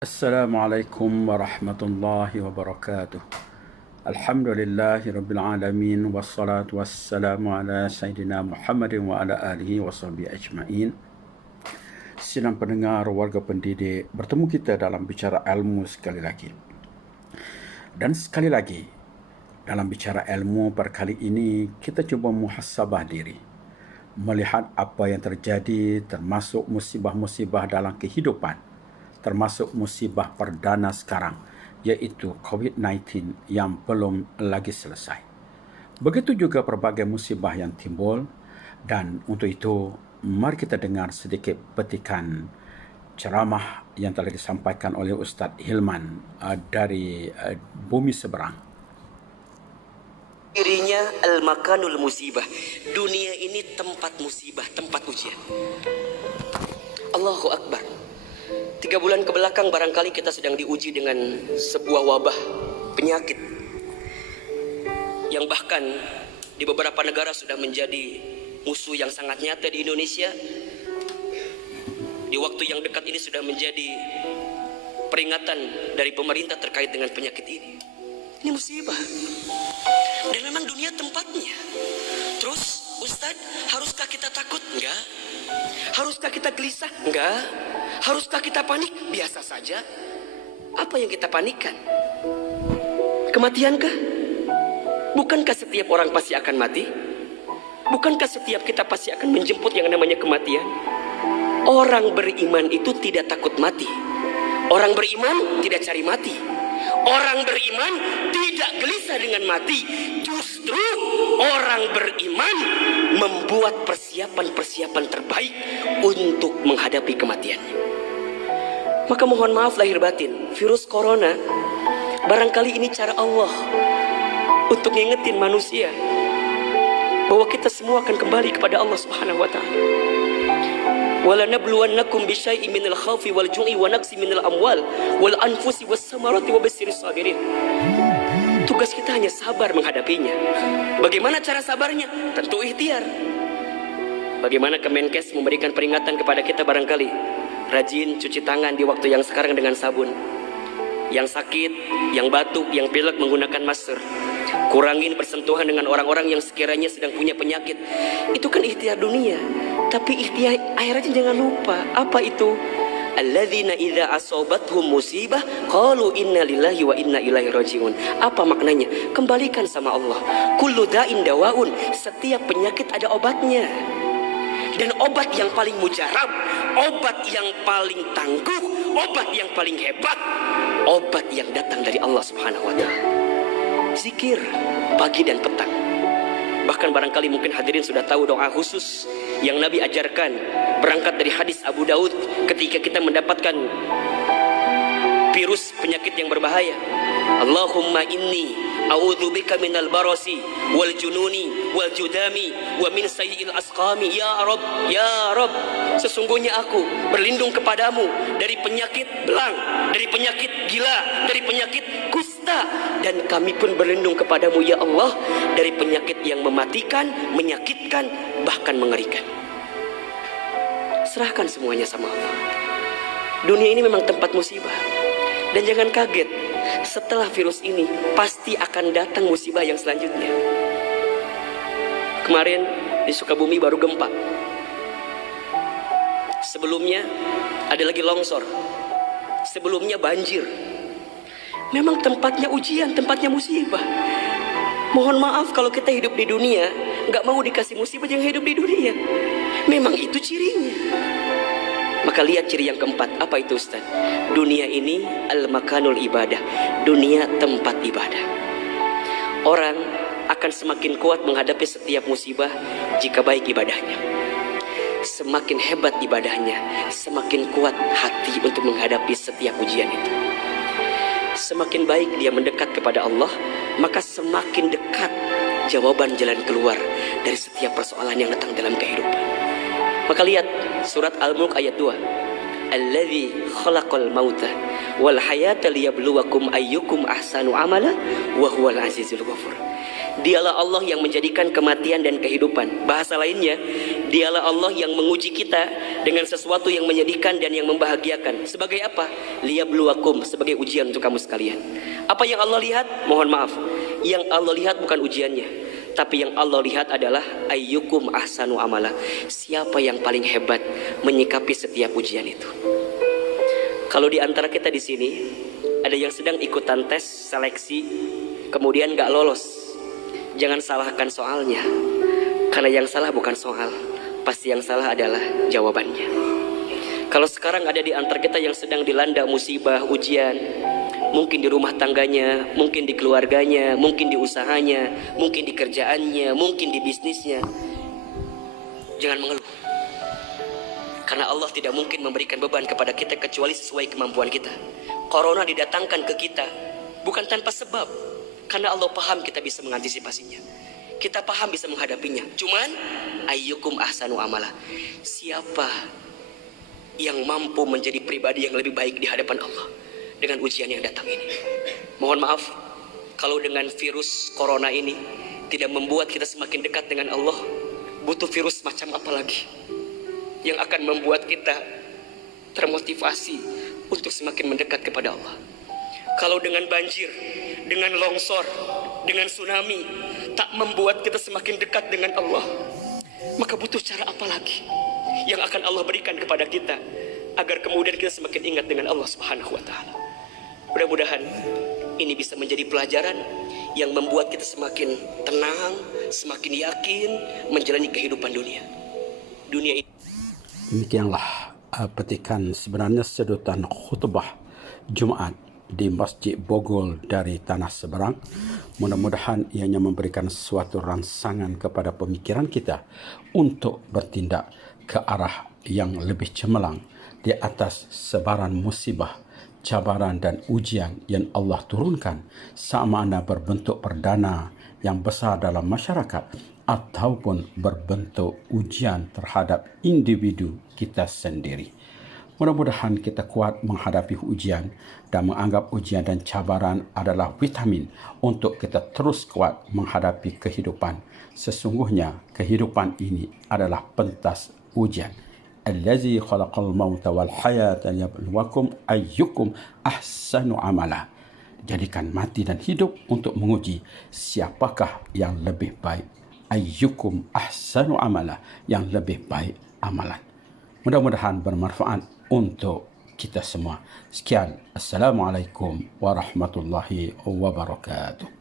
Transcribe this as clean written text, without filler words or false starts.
Assalamualaikum warahmatullahi wabarakatuh. Alhamdulillahi rabbil alamin wassalatu wassalamu ala sayyidina Muhammadin wa ala alihi wa sahbihi ajma'in. Sidang pendengar warga pendidik, bertemu kita dalam bicara ilmu sekali lagi. Dan sekali lagi, dalam bicara ilmu pada kali ini kita cuba muhasabah diri, melihat apa yang terjadi termasuk musibah-musibah dalam kehidupan, termasuk musibah perdana sekarang, iaitu COVID-19 yang belum lagi selesai. Begitu juga berbagai musibah yang timbul, dan untuk itu mari kita dengar sedikit petikan ceramah yang telah disampaikan oleh Ustaz Hilman dari Bumi Seberang. Dirinya al-makanul musibah. Dunia ini tempat musibah, tempat ujian. Allahu Akbar. 3 bulan kebelakang barangkali kita sedang diuji dengan sebuah wabah penyakit yang bahkan di beberapa negara sudah menjadi musuh yang sangat nyata. Di Indonesia di waktu yang dekat ini sudah menjadi peringatan dari pemerintah terkait dengan penyakit ini. Ini musibah, dan memang dunia tempatnya. Terus Ustadz, haruskah kita takut? Enggak. Haruskah kita gelisah? Enggak. Haruskah kita panik? Biasa saja. Apa yang kita panikkan? Kematiankah? Bukankah setiap orang pasti akan mati? Bukankah setiap kita pasti akan menjemput yang namanya kematian? Orang beriman itu tidak takut mati. Orang beriman tidak cari mati. Orang beriman tidak gelisah dengan mati. Justru orang beriman membuat persiapan-persiapan terbaik untuk menghadapi kematiannya. Maka mohon maaf lahir batin, virus corona barangkali ini cara Allah untuk ngingetin manusia bahwa kita semua akan kembali kepada Allah Subhanahu wa taala. وَلَنَبْلُوَنَّكُمْ بِشَيْءٍ مِنَ الْخَوْفِ وَالْجُوعِ وَنَقْصٍ مِنَ الْأَمْوَالِ وَالْأَنْفُسِ وَالثَّمَرَاتِ وَبَشِّرِ الصَّابِرِينَ. Tugas kita hanya sabar menghadapinya. Bagaimana cara sabarnya? Tentu ikhtiar. Bagaimana Kemenkes memberikan peringatan kepada kita barangkali? Rajin cuci tangan di waktu yang sekarang dengan sabun. Yang sakit, yang batuk, yang pilek menggunakan masker. Kurangin bersentuhan dengan orang-orang yang sekiranya sedang punya penyakit. Itu kan ikhtiar dunia. Tapi ikhtiar akhiratnya jangan lupa. Apa itu? Alladzina idza asobathum musibah qalu inna lillahi wa inna ilaihi rajiun. Apa maknanya? Kembalikan sama Allah. Kullu da'in dawaun. Setiap penyakit ada obatnya. Dan obat yang paling mujarab, obat yang paling tangguh, obat yang paling hebat, obat yang datang dari Allah Subhanahu wa taala. Zikir pagi dan petang. Bahkan barangkali mungkin hadirin sudah tahu doa khusus yang Nabi ajarkan, berangkat dari hadis Abu Daud ketika kita mendapatkan virus penyakit yang berbahaya. Allahumma inni a'udzubika minal barasi wal jununi wal judami wa min sayyi'il asqami. Ya Rabb, sesungguhnya aku berlindung kepadamu dari penyakit belang, dari penyakit gila, dari penyakit kusta, dan kami pun berlindung kepadamu ya Allah dari penyakit yang mematikan, menyakitkan, bahkan mengerikan. Serahkan semuanya sama Allah. Dunia ini memang tempat musibah. Dan jangan kaget, setelah virus ini pasti akan datang musibah yang selanjutnya. Kemarin di Sukabumi baru gempa. Sebelumnya ada lagi longsor. Sebelumnya banjir. Memang tempatnya ujian, tempatnya musibah. Mohon maaf kalau kita hidup di dunia gak mau dikasih musibah, yang hidup di dunia. Memang itu cirinya. Maka lihat ciri yang keempat. Apa itu Ustaz? Dunia ini al-makanul ibadah. Dunia tempat ibadah. Orang akan semakin kuat menghadapi setiap musibah jika baik ibadahnya. Semakin hebat ibadahnya, semakin kuat hati untuk menghadapi setiap ujian itu. Semakin baik dia mendekat kepada Allah, maka semakin dekat jawaban jalan keluar dari setiap persoalan yang datang dalam kehidupan. Maka lihat surat Al-Mulk ayat 2. Alladzi khalaqal mauta wal hayata liyabluwakum ayyukum ahsanu amala wa huwal azizul ghafur. Dialah Allah yang menjadikan kematian dan kehidupan. Bahasa lainnya, dialah Allah yang menguji kita dengan sesuatu yang menyedihkan dan yang membahagiakan. Sebagai apa? Liyabluwakum, sebagai ujian untuk kamu sekalian. Apa yang Allah lihat? Mohon maaf, yang Allah lihat bukan ujiannya, tapi yang Allah lihat adalah ayyukum ahsanu amala. Siapa yang paling hebat menyikapi setiap ujian itu. Kalau di antara kita di sini ada yang sedang ikutan tes seleksi, kemudian gak lolos, jangan salahkan soalnya, karena yang salah bukan soal, pasti yang salah adalah jawabannya. Kalau sekarang ada di antara kita yang sedang dilanda musibah, ujian, mungkin di rumah tangganya, mungkin di keluarganya, mungkin di usahanya, mungkin di kerjaannya, mungkin di bisnisnya, jangan mengeluh, karena Allah tidak mungkin memberikan beban kepada kita kecuali sesuai kemampuan kita. Corona didatangkan ke kita bukan tanpa sebab, karena Allah paham kita bisa mengantisipasinya, kita paham bisa menghadapinya. Cuman ayyukum ahsanu amala, siapa yang mampu menjadi pribadi yang lebih baik di hadapan Allah dengan ujian yang datang ini. Mohon maaf kalau dengan virus corona ini tidak membuat kita semakin dekat dengan Allah, butuh virus macam apa lagi yang akan membuat kita termotivasi untuk semakin mendekat kepada Allah. Kalau dengan banjir, dengan longsor, dengan tsunami tak membuat kita semakin dekat dengan Allah, maka butuh cara apa lagi yang akan Allah berikan kepada kita agar kemudian kita semakin ingat dengan Allah Subhanahu wa taala. Mudah-mudahan ini bisa menjadi pelajaran yang membuat kita semakin tenang, semakin yakin menjalani kehidupan dunia ini. Demikianlah petikan sebenarnya sedutan khutbah Jumat di Masjid Bogol dari Tanah Seberang. Mudah-mudahan ianya memberikan suatu rangsangan kepada pemikiran kita untuk bertindak ke arah yang lebih cemerlang di atas sebaran musibah, cabaran dan ujian yang Allah turunkan, sama ada berbentuk perdana yang besar dalam masyarakat ataupun berbentuk ujian terhadap individu kita sendiri. Mudah-mudahan kita kuat menghadapi ujian dan menganggap ujian dan cabaran adalah vitamin untuk kita terus kuat menghadapi kehidupan. Sesungguhnya kehidupan ini adalah pentas ujian. Allazi khalaqal mauta wal hayata liyabluwakum ayyukum ahsanu amala. Jadikan mati dan hidup untuk menguji siapakah yang lebih baik. Ayyukum ahsanu amala, yang lebih baik amalan. Mudah-mudahan bermanfaat untuk kita semua. Sekian. Assalamualaikum warahmatullahi wabarakatuh.